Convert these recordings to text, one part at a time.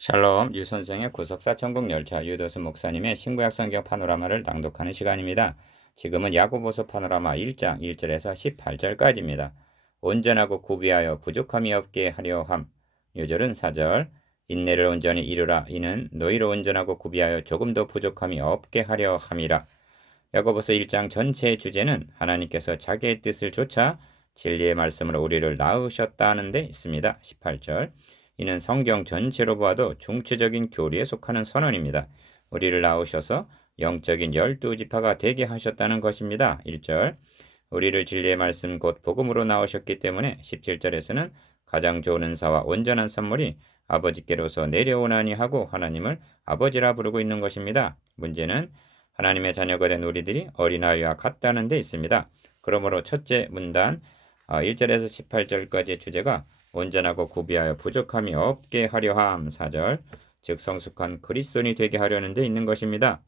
샬롬, 유 선생의 구속사 천국열차 유도수 목사님의 신구약 성경 파노라마를 낭독하는 시간입니다. 지금은 야고보서 파노라마 1장 1절에서 18절까지입니다. 온전하고 구비하여 부족함이 없게 하려 함. 요절은 4절. 인내를 온전히 이루라. 이는 너희로 온전하고 구비하여 조금도 부족함이 없게 하려 함이라. 야고보서 1장 전체의 주제는 하나님께서 자기의 뜻을 좇아 진리의 말씀으로 우리를 낳으셨다는 데 있습니다. 18절. 이는 성경 전체로 보아도 중추적인 교리에 속하는 선언입니다. 우리를 낳으셔서 영적인 12지파가 되게 하셨다는 것입니다. 1절. 우리를 진리의 말씀 곧 복음으로 낳으셨기 때문에 17절에서는 가장 좋은 은사와 온전한 선물이 아버지께로서 내려오나니 하고 하나님을 아버지라 부르고 있는 것입니다. 문제는 하나님의 자녀가 된 우리들이 어린아이와 같다는 데 있습니다. 그러므로 첫째 문단 1절에서 18절까지의 주제가 온전하고 구비하여 부족함이 없게 하려 함. 4절. 즉 성숙한 그리스도인이 되게 하려는 데 있는 것입니다.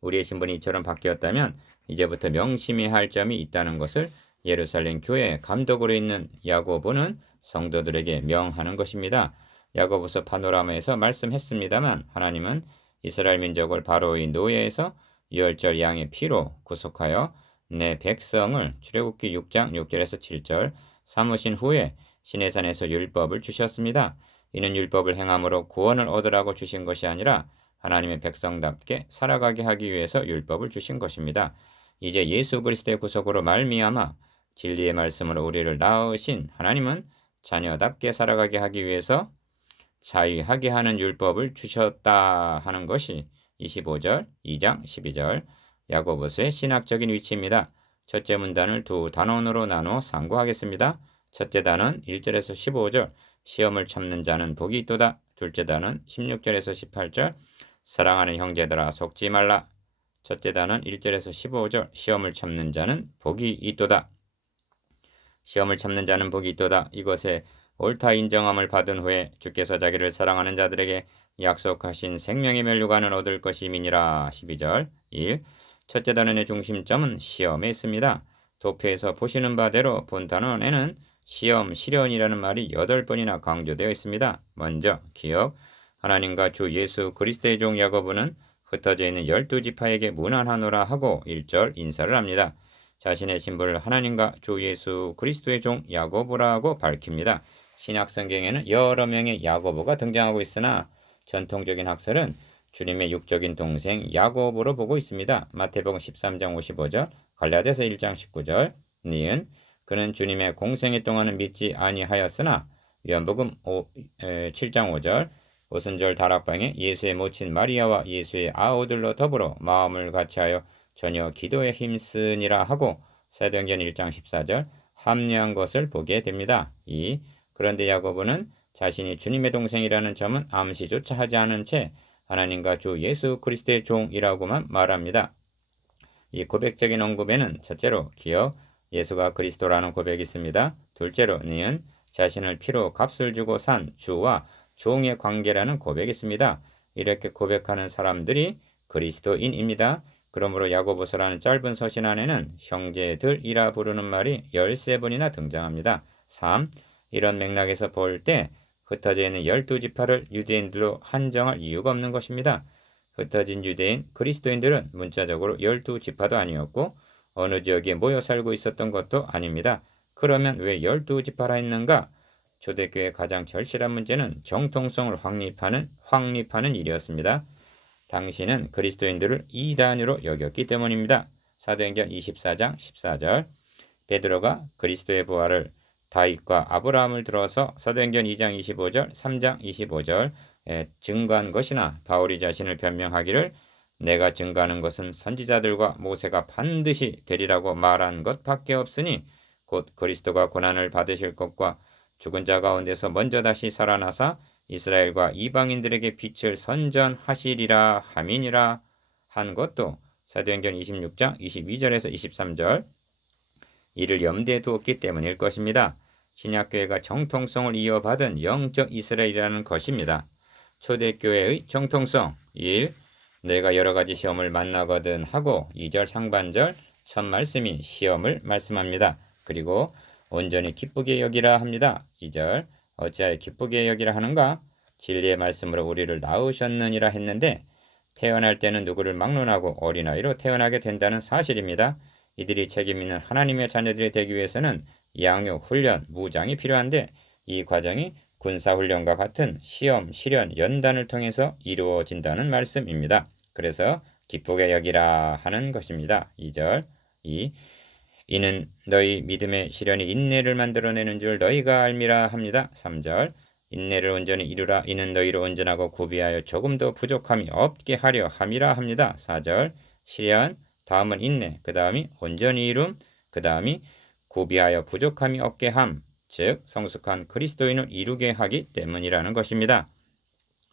우리의 신분이 이처럼 바뀌었다면 이제부터 명심해야 할 점이 있다는 것을 예루살렘 교회 감독으로 있는 야고보는 성도들에게 명하는 것입니다. 야고보서 파노라마에서 말씀했습니다만 하나님은 이스라엘 민족을 바로의 노예에서 유월절 양의 피로 구속하여 내 백성을 출애굽기 6장 6절에서 7절 삼으신 후에 시내산에서 율법을 주셨습니다. 이는 율법을 행함으로 구원을 얻으라고 주신 것이 아니라 하나님의 백성답게 살아가게 하기 위해서 율법을 주신 것입니다. 이제 예수 그리스도의 구속으로 말미암아 진리의 말씀으로 우리를 낳으신 하나님은 자녀답게 살아가게 하기 위해서 자유하게 하는 율법을 주셨다 하는 것이 25절, 2장 12절 야고보서의 신학적인 위치입니다. 첫째 문단을 두 단원으로 나누어 상고하겠습니다. 첫째 단원 1절에서 15절 시험을 참는 자는 복이 있도다. 둘째 단원 16절에서 18절 사랑하는 형제들아 속지 말라. 첫째 단원 1절에서 15절 시험을 참는 자는 복이 있도다. 시험을 참는 자는 복이 있도다. 이것에 옳다 인정함을 받은 후에 주께서 자기를 사랑하는 자들에게 약속하신 생명의 멸류관을 얻을 것임이니라. 12절 1. 첫째 단원의 중심점은 시험에 있습니다. 도표에서 보시는 바대로 본 단원에는 시험, 시련이라는 말이 8번이나 강조되어 있습니다. 먼저 기업, 하나님과 주 예수 그리스도의 종 야고보는 흩어져 있는 12지파에게 문안하노라 하고 1절 인사를 합니다. 자신의 신분을 하나님과 주 예수 그리스도의 종 야고보라고 밝힙니다. 신약 성경에는 여러 명의 야고보가 등장하고 있으나 전통적인 학설은 주님의 육적인 동생 야고보로 보고 있습니다. 마태복음 13장 55절, 갈라디아서 1장 19절, 니은 그는 주님의 공생애 동안은 믿지 아니하였으나 요한복음 7장 5절 오순절 다락방에 예수의 모친 마리아와 예수의 아우들로 더불어 마음을 같이하여 전혀 기도에 힘쓰니라 하고 사도행전 1장 14절 합리한 것을 보게 됩니다. 2. 그런데 야고보는 자신이 주님의 동생이라는 점은 암시조차 하지 않은 채 하나님과 주 예수 그리스도의 종이라고만 말합니다. 이 고백적인 언급에는 첫째로 기업, 예수가 그리스도라는 고백이 있습니다. 둘째로 니은 자신을 피로 값을 주고 산 주와 종의 관계라는 고백이 있습니다. 이렇게 고백하는 사람들이 그리스도인입니다. 그러므로 야고보서라는 짧은 서신 안에는 형제들이라 부르는 말이 13번이나 등장합니다. 3. 이런 맥락에서 볼 때 흩어져 있는 12지파를 유대인들로 한정할 이유가 없는 것입니다. 흩어진 유대인 그리스도인들은 문자적으로 12지파도 아니었고 어느 지역에 모여 살고 있었던 것도 아닙니다. 그러면 왜 12지파라 했는가? 초대교회의 가장 절실한 문제는 정통성을 확립하는 일이었습니다. 당시는 그리스도인들을 이단으로 여겼기 때문입니다. 사도행전 24장 14절 베드로가 그리스도의 부활을 다윗과 아브라함을 들어서 사도행전 2장 25절 3장 25절에 증거한 것이나 바울이 자신을 변명하기를 내가 증거하는 것은 선지자들과 모세가 반드시 되리라고 말한 것밖에 없으니 곧 그리스도가 고난을 받으실 것과 죽은 자 가운데서 먼저 다시 살아나사 이스라엘과 이방인들에게 빛을 선전하시리라 함이니라 한 것도 사도행전 26장 22절에서 23절 이를 염두에 두었기 때문일 것입니다. 신약교회가 정통성을 이어받은 영적 이스라엘이라는 것입니다. 초대교회의 정통성 1. 내가 여러 가지 시험을 만나거든 하고 2절 상반절 첫 말씀이 시험을 말씀합니다. 그리고 온전히 기쁘게 여기라 합니다. 2절 어찌하여 기쁘게 여기라 하는가? 진리의 말씀으로 우리를 낳으셨느니라 했는데 태어날 때는 누구를 막론하고 어린아이로 태어나게 된다는 사실입니다. 이들이 책임 있는 하나님의 자녀들이 되기 위해서는 양육, 훈련, 무장이 필요한데 이 과정이 군사훈련과 같은 시험, 시련, 연단을 통해서 이루어진다는 말씀입니다. 그래서 기쁘게 여기라 하는 것입니다. 2절 이는 너희 믿음의 시련이 인내를 만들어내는 줄 너희가 알미라 합니다. 3절 인내를 온전히 이루라 이는 너희로 온전하고 구비하여 조금도 부족함이 없게 하려 함이라 합니다. 4절 시련 다음은 인내 그 다음이 온전히 이룸 그 다음이 구비하여 부족함이 없게 함 즉 성숙한 그리스도인을 이루게 하기 때문이라는 것입니다.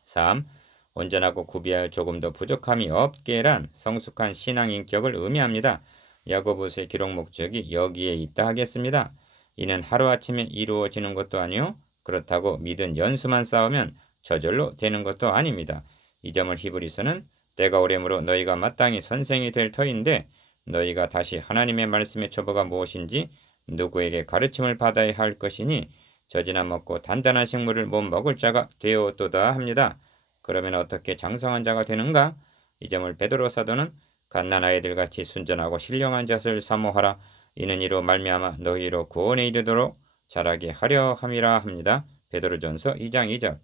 3. 온전하고 구비하여 조금도 부족함이 없게란 성숙한 신앙 인격을 의미합니다. 야고보서의 기록 목적이 여기에 있다 하겠습니다. 이는 하루아침에 이루어지는 것도 아니요 그렇다고 믿은 연수만 쌓으면 저절로 되는 것도 아닙니다. 이 점을 히브리서는 때가 오래므로 너희가 마땅히 선생이 될 터인데 너희가 다시 하나님의 말씀의 초보가 무엇인지 누구에게 가르침을 받아야 할 것이니 젖이나 먹고 단단한 식물을 못 먹을 자가 되었도다 합니다. 그러면 어떻게 장성한 자가 되는가? 이 점을 베드로 사도는 갓난아이들 같이 순전하고 신령한 젖을 사모하라. 이는 이로 말미암아 너희로 구원에 이르도록 자라게 하려 함이라 합니다. 베드로전서 2장 2절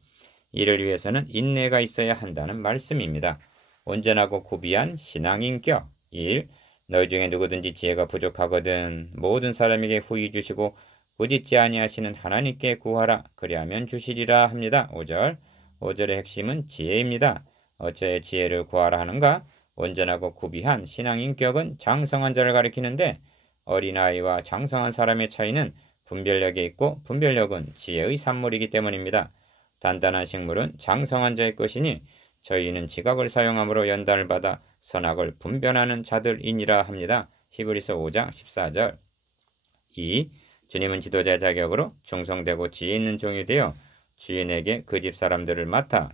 이를 위해서는 인내가 있어야 한다는 말씀입니다. 온전하고 구비한 신앙인격 1. 너희 중에 누구든지 지혜가 부족하거든 모든 사람에게 후히 주시고 부짓지 아니하시는 하나님께 구하라 그리하면 주시리라 합니다. 5절 5절의 핵심은 지혜입니다. 어찌하여 지혜를 구하라 하는가? 온전하고 구비한 신앙인격은 장성한 자를 가리키는데 어린아이와 장성한 사람의 차이는 분별력에 있고 분별력은 지혜의 산물이기 때문입니다. 단단한 식물은 장성한 자의 것이니 저희는 지각을 사용함으로 연단을 받아 선악을 분별하는 자들이니라 합니다. 히브리서 5장 14절 2. 주님은 지도자 자격으로 충성되고 지혜 있는 종이 되어 주인에게 그 집 사람들을 맡아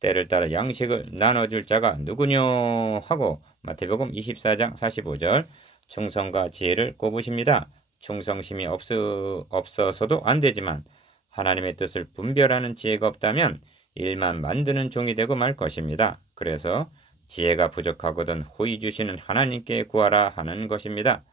때를 따라 양식을 나눠줄 자가 누구뇨 하고 마태복음 24장 45절 충성과 지혜를 꼽으십니다. 충성심이 없어서도 안 되지만 하나님의 뜻을 분별하는 지혜가 없다면 일만 만드는 종이 되고 말 것입니다. 그래서 지혜가 부족하거든 호의 주시는 하나님께 구하라 하는 것입니다.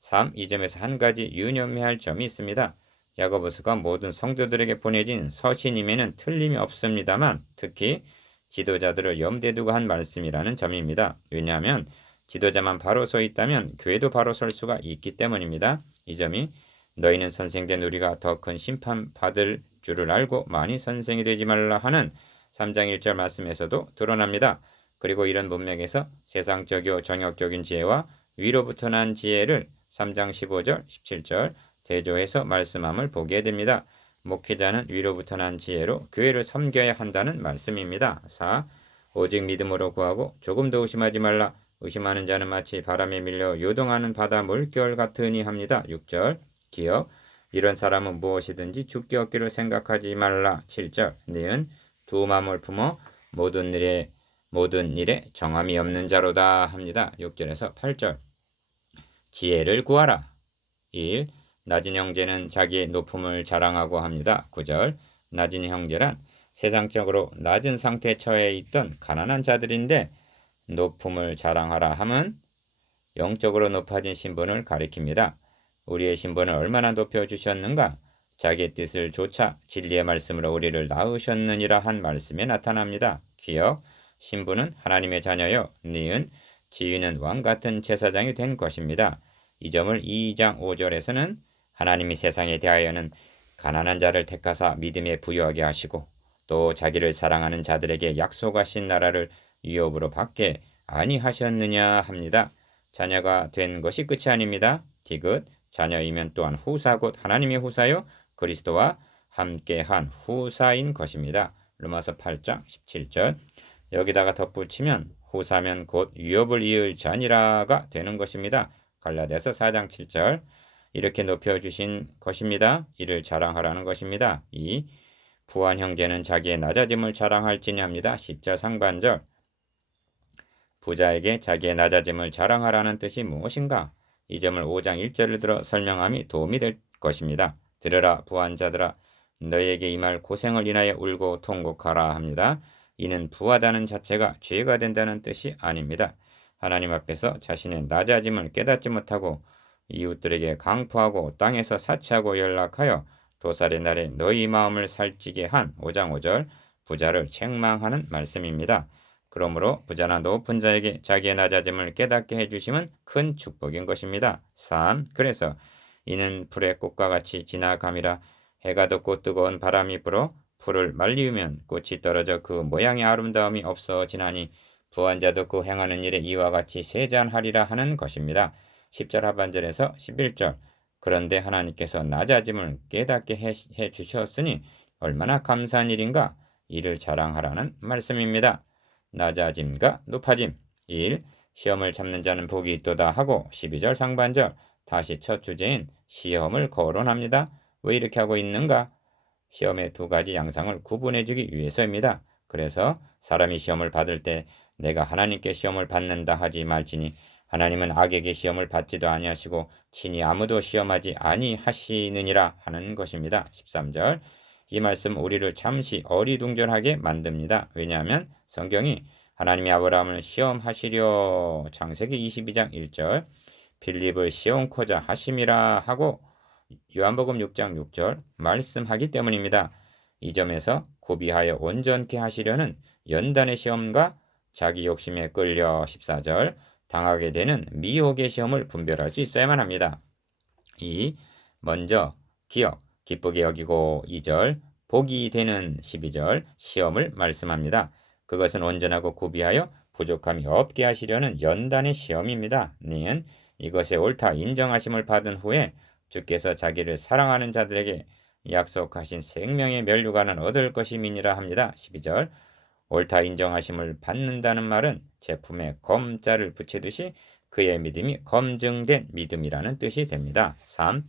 3. 이 점에서 한 가지 유념해야 할 점이 있습니다. 야고보서가 모든 성도들에게 보내진 서신임에는 틀림이 없습니다만 특히 지도자들을 염두에 두고 한 말씀이라는 점입니다. 왜냐하면 지도자만 바로 서 있다면 교회도 바로 설 수가 있기 때문입니다. 이 점이 너희는 선생된 우리가 더 큰 심판 받을 줄을 알고 많이 선생이 되지 말라 하는 3장 1절 말씀에서도 드러납니다. 그리고 이런 문맥에서 세상적이요 정욕적인 지혜와 위로부터 난 지혜를 3장 15절 17절 대조해서 말씀함을 보게 됩니다. 목회자는 위로부터 난 지혜로 교회를 섬겨야 한다는 말씀입니다. 4. 오직 믿음으로 구하고 조금도 의심하지 말라. 의심하는 자는 마치 바람에 밀려 요동하는 바다 물결 같으니 합니다. 6절 기억 이런 사람은 무엇이든지 죽게 얻기를 생각하지 말라. 7절 니은 두 마음을 품어 모든 일에 정함이 없는 자로다 합니다. 6절에서 8절 지혜를 구하라. 1. 낮은 형제는 자기의 높음을 자랑하고 합니다. 9절 낮은 형제란 세상적으로 낮은 상태에 처해 있던 가난한 자들인데 높음을 자랑하라 함은 영적으로 높아진 신분을 가리킵니다. 우리의 신분을 얼마나 높여주셨는가? 자기의 뜻을 조차 진리의 말씀으로 우리를 낳으셨느니라 한 말씀에 나타납니다. 기억 신분은 하나님의 자녀요. 니은 지위는 왕같은 제사장이 된 것입니다. 이 점을 2장 5절에서는 하나님이 세상에 대하여는 가난한 자를 택하사 믿음에 부유하게 하시고 또 자기를 사랑하는 자들에게 약속하신 나라를 위협으로 받게 아니하셨느냐 합니다. 자녀가 된 것이 끝이 아닙니다. 디귿 자녀이면 또한 후사 곧 하나님의 후사요 그리스도와 함께한 후사인 것입니다. 로마서 8장 17절 여기다가 덧붙이면 후사면 곧 위협을 이을 자니라가 되는 것입니다. 갈라디아서 4장 7절 이렇게 높여주신 것입니다. 이를 자랑하라는 것입니다. 2. 부한 형제는 자기의 낮아짐을 자랑할지니 합니다. 10절 상반절 부자에게 자기의 낮아짐을 자랑하라는 뜻이 무엇인가? 이 점을 5장 1절을 들어 설명함이 도움이 될 것입니다. 들으라 부한 자들아 너희에게 이 말 고생을 인하여 울고 통곡하라 합니다. 이는 부하다는 자체가 죄가 된다는 뜻이 아닙니다. 하나님 앞에서 자신의 낮아짐을 깨닫지 못하고 이웃들에게 강포하고 땅에서 사치하고 연락하여 도살의 날에 너희 마음을 살찌게 한 5장 5절 부자를 책망하는 말씀입니다. 그러므로 부자나 높은 자에게 자기의 낮아짐을 깨닫게 해주심은 큰 축복인 것입니다. 3. 그래서 이는 풀의 꽃과 같이 지나감이라. 해가 돋고 뜨거운 바람이 불어 풀을 말리우면 꽃이 떨어져 그 모양의 아름다움이 없어지나니 부한 자도 그 행하는 일에 이와 같이 쇠잔하리라 하는 것입니다. 10절 하반절에서 11절 그런데 하나님께서 낮아짐을 깨닫게 해 주셨으니 얼마나 감사한 일인가. 이를 자랑하라는 말씀입니다. 낮아짐과 높아짐. 1. 시험을 참는 자는 복이 있도다 하고 12절 상반절 다시 첫 주제인 시험을 거론합니다. 왜 이렇게 하고 있는가? 시험의 두 가지 양상을 구분해주기 위해서입니다. 그래서 사람이 시험을 받을 때 내가 하나님께 시험을 받는다 하지 말지니 하나님은 악에게 시험을 받지도 아니하시고 친히 아무도 시험하지 아니하시느니라 하는 것입니다. 13절 이 말씀 우리를 잠시 어리둥절하게 만듭니다. 왜냐하면 성경이 하나님이 아브라함을 시험하시려 창세기 22장 1절 빌립을 시험코자 하심이라 하고 요한복음 6장 6절 말씀하기 때문입니다. 이 점에서 구비하여 온전케 하시려는 연단의 시험과 자기 욕심에 끌려 14절 당하게 되는 미혹의 시험을 분별할 수 있어야만 합니다. 먼저 기억, 기쁘게 여기고 2절 복이 되는 12절 시험을 말씀합니다. 그것은 온전하고 구비하여 부족함이 없게 하시려는 연단의 시험입니다. 니은 이것에 옳다 인정하심을 받은 후에 주께서 자기를 사랑하는 자들에게 약속하신 생명의 면류관을 얻을 것임이니라 합니다. 12절 옳다 인정하심을 받는다는 말은 제품에 검자를 붙이듯이 그의 믿음이 검증된 믿음이라는 뜻이 됩니다. 3.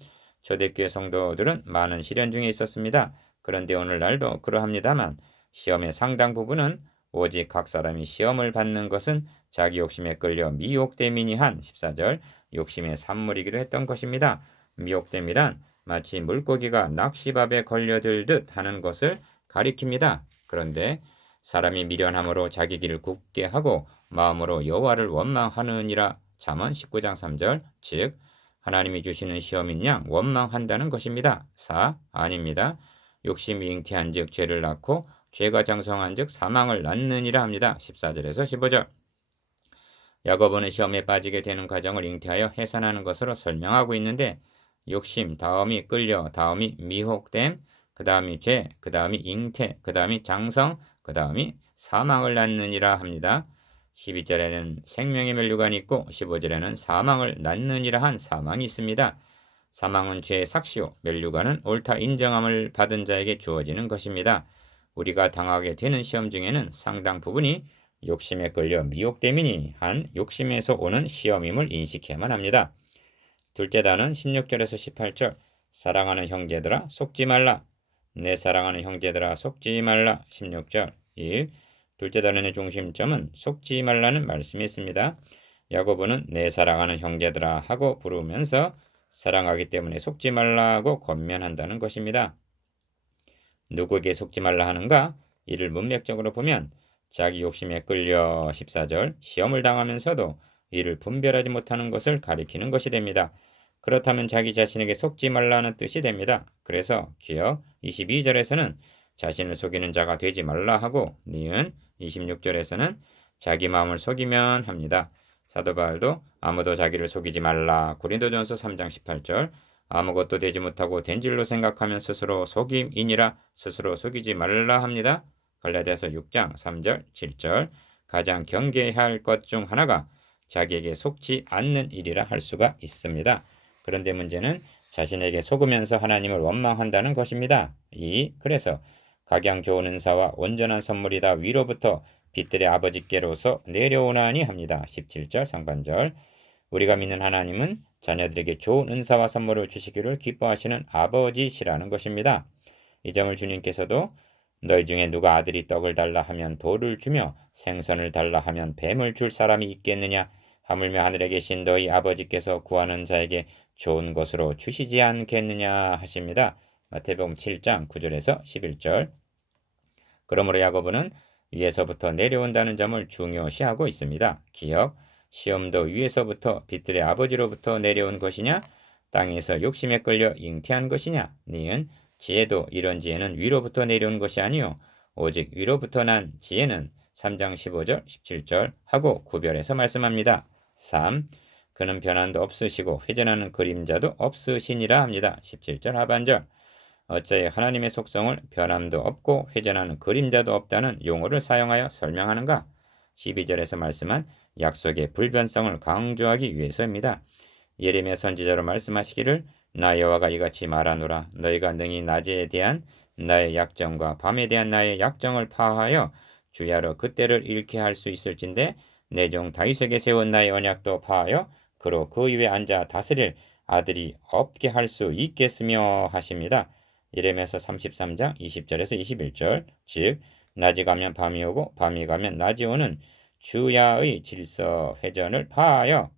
초대교회 성도들은 많은 시련 중에 있었습니다. 그런데 오늘날도 그러합니다만 시험의 상당 부분은 오직 각 사람이 시험을 받는 것은 자기 욕심에 끌려 미혹됨이니 한 14절 욕심의 산물이기도 했던 것입니다. 미혹됨이란 마치 물고기가 낚시밥에 걸려들듯 하는 것을 가리킵니다. 그런데 사람이 미련함으로 자기 길을 굽게 하고 마음으로 여호와를 원망하느니라 잠언 19장 3절 즉 하나님이 주시는 시험인 양 원망한다는 것입니다. 4. 아닙니다. 욕심이 잉태한 즉 죄를 낳고 죄가 장성한 즉 사망을 낳느니라 합니다. 14절에서 15절 야고보는 시험에 빠지게 되는 과정을 잉태하여 해산하는 것으로 설명하고 있는데 욕심 다음이 끌려 다음이 미혹됨 그 다음이 죄 그 다음이 잉태 그 다음이 장성 그 다음이 사망을 낳느니라 합니다. 12절에는 생명의 면류관이 있고 15절에는 사망을 낳느니라 한 사망이 있습니다. 사망은 죄의 삭시요 면류관은 옳다 인정함을 받은 자에게 주어지는 것입니다. 우리가 당하게 되는 시험 중에는 상당 부분이 욕심에 끌려 미혹됨이니 한 욕심에서 오는 시험임을 인식해야만 합니다. 둘째 단은 16절에서 18절 사랑하는 형제들아 속지 말라. 내 사랑하는 형제들아 속지 말라. 16절 1. 둘째 단원의 중심점은 속지 말라는 말씀이 있습니다. 야고보는 내 사랑하는 형제들아 하고 부르면서 사랑하기 때문에 속지 말라고 권면한다는 것입니다. 누구에게 속지 말라 하는가? 이를 문맥적으로 보면 자기 욕심에 끌려 14절 시험을 당하면서도 이를 분별하지 못하는 것을 가리키는 것이 됩니다. 그렇다면 자기 자신에게 속지 말라는 뜻이 됩니다. 그래서 기억 22절에서는 자신을 속이는 자가 되지 말라 하고 니은 26절에서는 자기 마음을 속이면 합니다. 사도 바울도 아무도 자기를 속이지 말라 고린도전서 3장 18절 아무것도 되지 못하고 된 줄로 생각하면 스스로 속임이니라 스스로 속이지 말라 합니다. 갈라디아서 6장 3절 7절 가장 경계해야 할 것 중 하나가 자기에게 속지 않는 일이라 할 수가 있습니다. 그런데 문제는 자신에게 속으면서 하나님을 원망한다는 것입니다. 그래서 각양 좋은 은사와 온전한 선물이 다 위로부터 빛들의 아버지께로서 내려오나니 합니다. 17절 상반절 우리가 믿는 하나님은 자녀들에게 좋은 은사와 선물을 주시기를 기뻐하시는 아버지시라는 것입니다. 이 점을 주님께서도 너희 중에 누가 아들이 떡을 달라 하면 돌을 주며 생선을 달라 하면 뱀을 줄 사람이 있겠느냐 하물며 하늘에 계신 너희 아버지께서 구하는 자에게 좋은 것으로 주시지 않겠느냐 하십니다. 마태복음 7장 9절에서 11절. 그러므로 야고보는 위에서부터 내려온다는 점을 중요시하고 있습니다. 기억, 시험도 위에서부터 빛들의 아버지로부터 내려온 것이냐? 땅에서 욕심에 끌려 잉태한 것이냐? 니은 지혜도 이런 지혜는 위로부터 내려온 것이 아니요 오직 위로부터 난 지혜는 3장 15절 17절 하고 구별해서 말씀합니다. 3. 그는 변함도 없으시고 회전하는 그림자도 없으시니라 합니다. 17절 하반절. 어찌 하나님의 속성을 변함도 없고 회전하는 그림자도 없다는 용어를 사용하여 설명하는가? 12절에서 말씀한 약속의 불변성을 강조하기 위해서입니다. 예레미야 선지자로 말씀하시기를 나 여호와가 이같이 말하노라 너희가 능히 낮에 대한 나의 약정과 밤에 대한 나의 약정을 파하여 주야로 그때를 잃게 할 수 있을진데 내 종 다윗에게 세운 나의 언약도 파하여 그로 그 위에 앉아 다스릴 아들이 없게 할 수 있겠으며 하십니다. 예레미야서 33장 20절에서 21절 즉 낮이 가면 밤이 오고 밤이 가면 낮이 오는 주야의 질서 회전을 파하여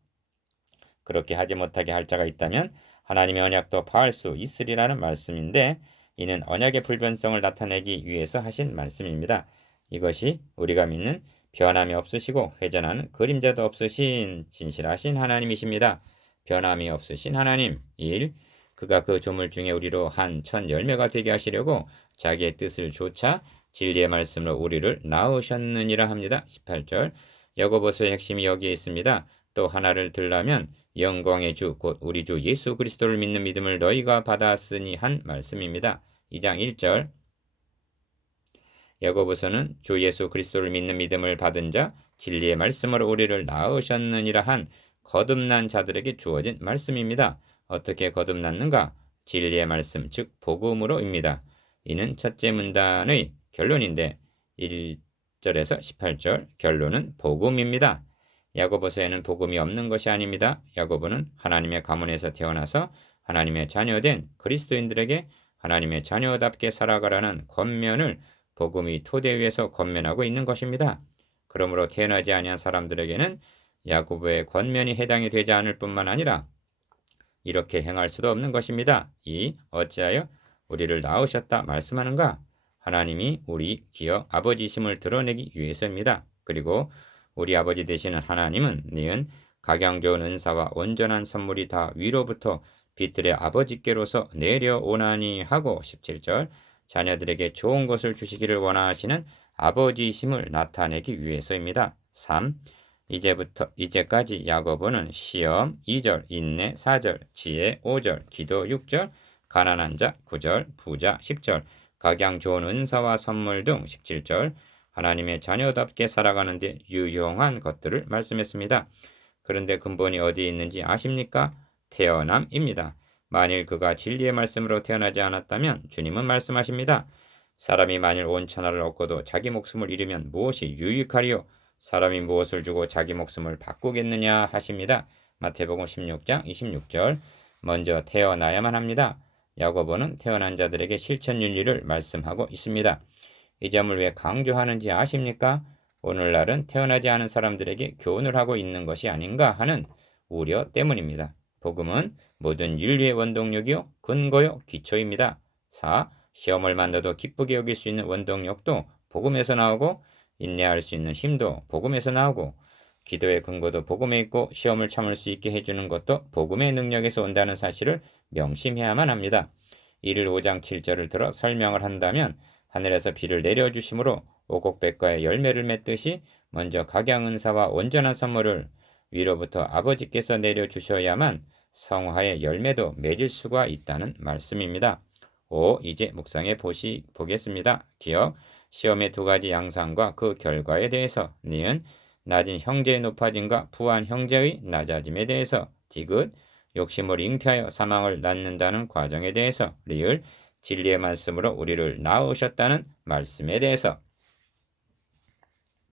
그렇게 하지 못하게 할 자가 있다면 하나님의 언약도 파할 수 있으리라는 말씀인데 이는 언약의 불변성을 나타내기 위해서 하신 말씀입니다. 이것이 우리가 믿는 변함이 없으시고 회전하는 그림자도 없으신 진실하신 하나님이십니다. 변함이 없으신 하나님 1. 그가 그 조물 중에 우리로 한 천 열매가 되게 하시려고 자기의 뜻을 조차 진리의 말씀으로 우리를 낳으셨느니라 합니다. 18절. 야고보서의 핵심이 여기에 있습니다. 또 하나를 들라면 영광의 주 곧 우리 주 예수 그리스도를 믿는 믿음을 너희가 받았으니 한 말씀입니다. 2장 1절. 야고보서는 주 예수 그리스도를 믿는 믿음을 받은 자 진리의 말씀으로 우리를 낳으셨느니라 한 거듭난 자들에게 주어진 말씀입니다. 어떻게 거듭났는가? 진리의 말씀, 즉 복음으로입니다. 이는 첫째 문단의 결론인데 1절에서 18절 결론은 복음입니다. 야고보서에는 복음이 없는 것이 아닙니다. 야고보는 하나님의 가문에서 태어나서 하나님의 자녀된 그리스도인들에게 하나님의 자녀답게 살아가라는 권면을 복음의 토대 위에서 권면하고 있는 것입니다. 그러므로 태어나지 아니한 사람들에게는 야고보의 권면이 해당이 되지 않을 뿐만 아니라 이렇게 행할 수도 없는 것입니다. 이 어찌하여 우리를 낳으셨다 말씀하는가? 하나님이 우리 기어 아버지심을 드러내기 위해서입니다. 그리고 우리 아버지 되시는 하나님은 니은 각양 좋은 은사와 온전한 선물이 다 위로부터 빛들의 아버지께로서 내려오나니 하고 17절 자녀들에게 좋은 것을 주시기를 원하시는 아버지심을 나타내기 위해서입니다. 3. 이제까지 야고보는 시험 2절, 인내 4절, 지혜 5절, 기도 6절, 가난한 자 9절, 부자 10절, 각양 좋은 은사와 선물 등 17절 하나님의 자녀답게 살아가는 데 유용한 것들을 말씀했습니다. 그런데 근본이 어디에 있는지 아십니까? 태어남입니다. 만일 그가 진리의 말씀으로 태어나지 않았다면 주님은 말씀하십니다. 사람이 만일 온 천하를 얻고도 자기 목숨을 잃으면 무엇이 유익하리요? 사람이 무엇을 주고 자기 목숨을 바꾸겠느냐 하십니다. 마태복음 16장 26절 먼저 태어나야만 합니다. 야고보는 태어난 자들에게 실천 윤리를 말씀하고 있습니다. 이 점을 왜 강조하는지 아십니까? 오늘날은 태어나지 않은 사람들에게 교훈을 하고 있는 것이 아닌가 하는 우려 때문입니다. 복음은 모든 윤리의 원동력이요 근거요 기초입니다. 4. 시험을 만나도 기쁘게 여길 수 있는 원동력도 복음에서 나오고 인내할 수 있는 힘도 복음에서 나오고 기도의 근거도 복음에 있고 시험을 참을 수 있게 해주는 것도 복음의 능력에서 온다는 사실을 명심해야만 합니다. 이를 5장 7절을 들어 설명을 한다면 하늘에서 비를 내려주심으로 오곡백과의 열매를 맺듯이 먼저 각양은사와 온전한 선물을 위로부터 아버지께서 내려주셔야만 성화의 열매도 맺을 수가 있다는 말씀입니다. 5. 이제 묵상해 보겠습니다. 기억 시험의 두 가지 양상과 그 결과에 대해서 니은 낮은 형제의 높아짐과 부한 형제의 낮아짐에 대해서 디귿 욕심을 잉태하여 사망을 낳는다는 과정에 대해서 리을 진리의 말씀으로 우리를 낳으셨다는 말씀에 대해서